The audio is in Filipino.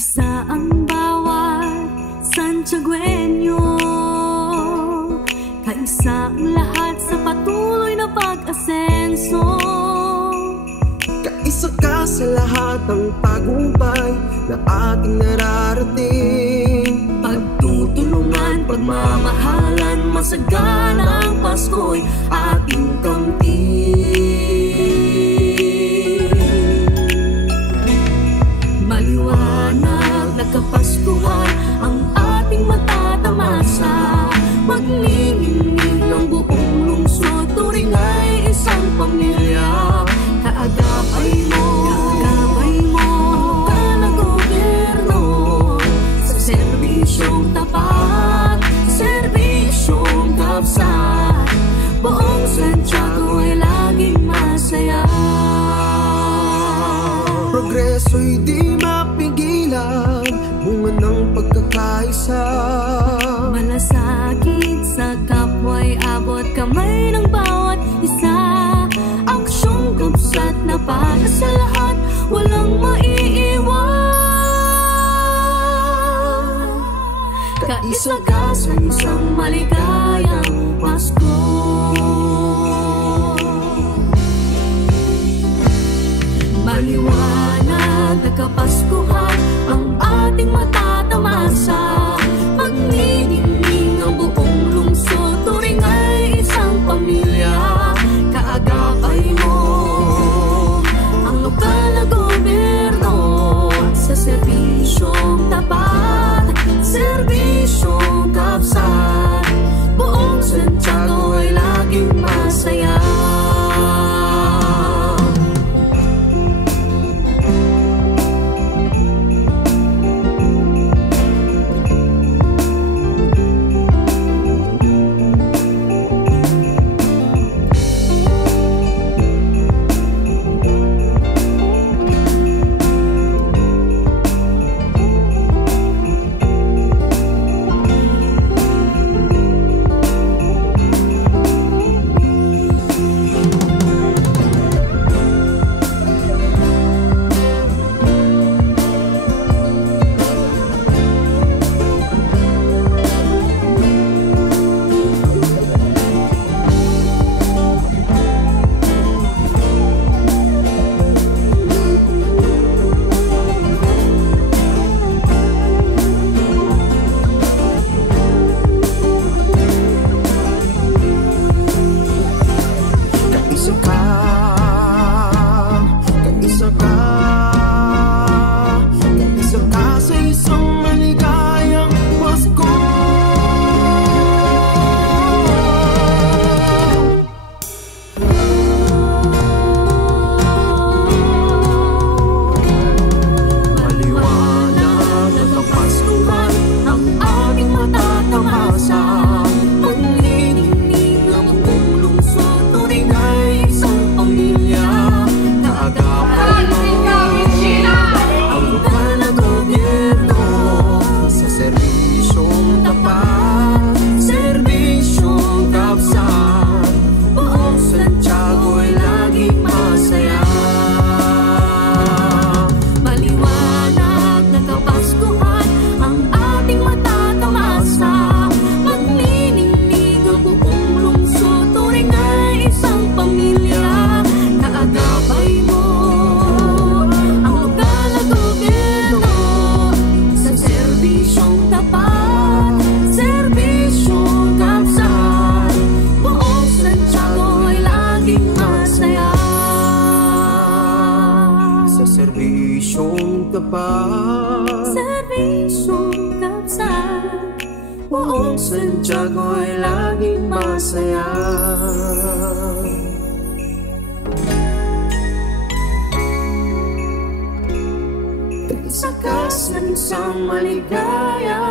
Kaisa ang bawat Santiagueño, kaisa ang lahat sa patuloy na pag-asenso. Kaisa ka sa lahat ng tagumpay na ating nararating. Pagtutulungan, pagmamahalan, masaganang Pasko'y ating kamtin. Maliwanag na kapaskuhan ang ating matatamasa. Magningning ang buong lungsod, turing ay isang pamilya. Kaagapay mo ka na gobyerno, sa serbisyong tapat, serbisyong kapsat. Buong Santiago ay laging masaya. Progreso'y di mapigilan, bunga ng pagkakaisa. Malasakit sa kapwa'y abot kamay ng bawat isa. Aksyong kapsat na para sa lahat, walang maiiwan. Kaisa ka sa isang maligayang Pasko. Maliwanag na kapaskuhan ang ating matatamasa. Magniningning ang buong lungsod, turing ay isang pamilya. Kaagapay mo ang lokal na gobyerno, sa serbisyong tapat, serbisyong kapsat. Buong Santiago ay laging masaya. Serbisyong tapat, serbisyong kapsat. buong Santiago ay laging masaya. Kaisa ka sa isang maligaya.